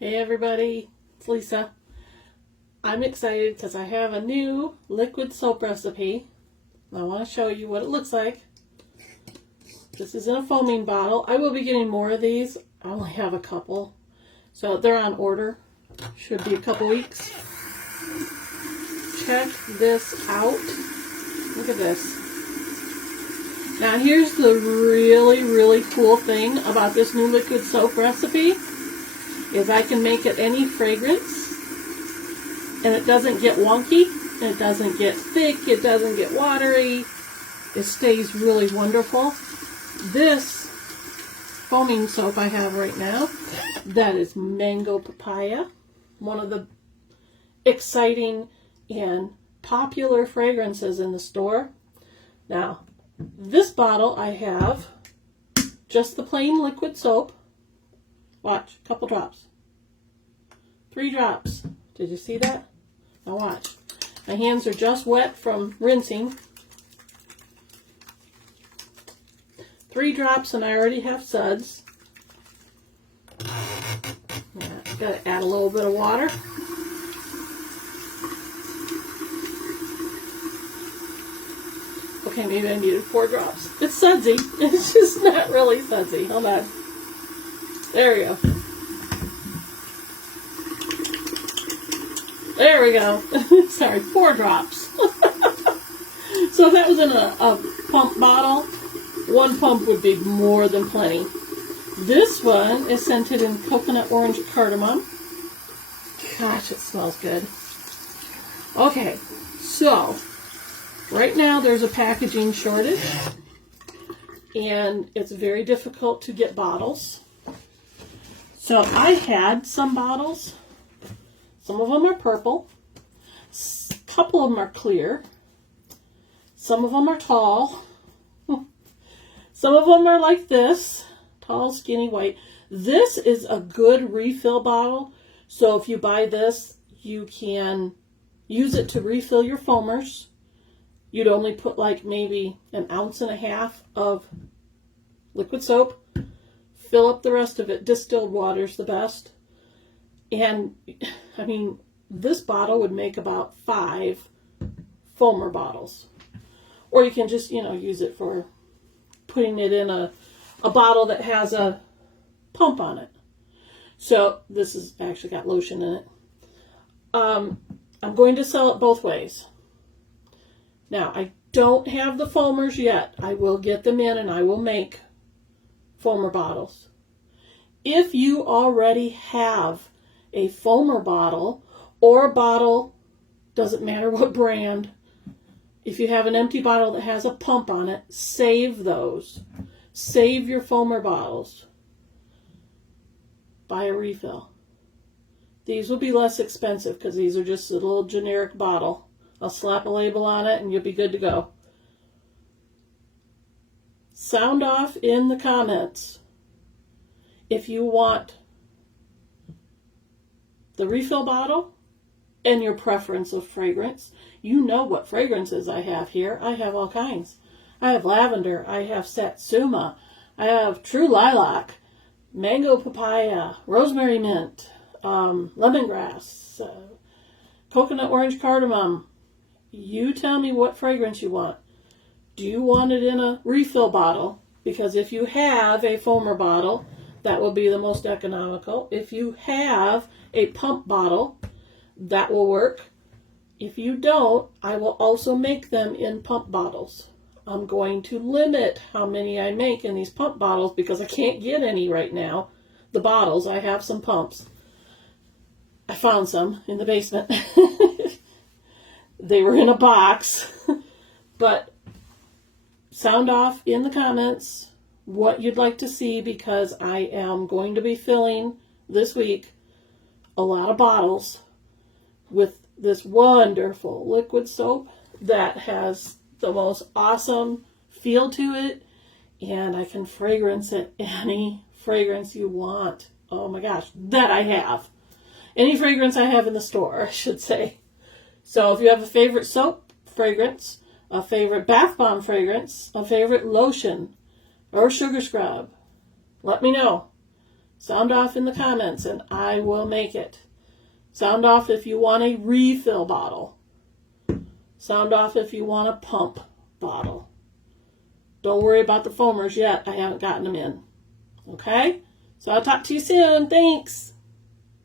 Hey everybody, it's Lisa. I'm excited because I have a new liquid soap recipe. I want to show you what it looks like. This is in a foaming bottle. I will be getting more of these. I only have a couple. So they're on order. Should be a couple weeks. Check this out. Look at this. Now here's the really cool thing about this new liquid soap recipe. Is I can make it any fragrance, and it doesn't get wonky, it doesn't get thick, it doesn't get watery, it stays really wonderful. This foaming soap I have right now, that is mango papaya, one of the exciting and popular fragrances in the store. Now, this bottle I have just the plain liquid soap. Watch, a couple drops. 3 drops. Did you see that? Now watch. My hands are just wet from rinsing. 3 drops and I already have suds. Got to add a little bit of water. Okay, maybe I needed 4 drops. It's sudsy. It's just not really sudsy. Hold on. There we go. There we go. Sorry, 4 drops. So if that was in a pump bottle, 1 pump would be more than plenty. This one is scented in coconut orange cardamom. Gosh, it smells good. Okay, so right now there's a packaging shortage, and it's very difficult to get bottles. So I had some bottles. Some of them are purple. A couple of them are clear. Some of them are tall. Some of them are like this. Tall, skinny, white. This is a good refill bottle. So if you buy this, you can use it to refill your foamers. You'd only put like maybe 1.5 ounces of liquid soap. Fill up the rest of it. Distilled water is the best. And, I mean, this bottle would make about 5 foamer bottles. Or you can just, use it for putting it in a bottle that has a pump on it. So, this has actually got lotion in it. I'm going to sell it both ways. Now, I don't have the foamers yet. I will get them in and I will make foamer bottles. If you already have a foamer bottle or a bottle, doesn't matter what brand, if you have an empty bottle that has a pump on it, save those. Save your foamer bottles. Buy a refill. These will be less expensive because these are just a little generic bottle. I'll slap a label on it and you'll be good to go. Sound off in the comments if you want the refill bottle and your preference of fragrance. You know what fragrances I have here. I have all kinds. I have lavender. I have satsuma. I have true lilac, mango papaya, rosemary mint, lemongrass, coconut orange cardamom. You tell me what fragrance you want. Do you want it in a refill bottle? Because if you have a foamer bottle, that will be the most economical. If you have a pump bottle, that will work. If you don't, I will also make them in pump bottles. I'm going to limit how many I make in these pump bottles because I can't get any right now. The bottles, I have some pumps. I found some in the basement. They were in a box. But sound off in the comments what you'd like to see because I am going to be filling this week a lot of bottles with this wonderful liquid soap that has the most awesome feel to it, and I can fragrance it any fragrance you want. Oh my gosh, that I have. Any fragrance I have in the store, I should say. So if you have a favorite soap fragrance, a favorite bath bomb fragrance, a favorite lotion, or sugar scrub, let me know. Sound off in the comments and I will make it. Sound off if you want a refill bottle. Sound off if you want a pump bottle. Don't worry about the foamers yet. I haven't gotten them in. Okay? So I'll talk to you soon. Thanks.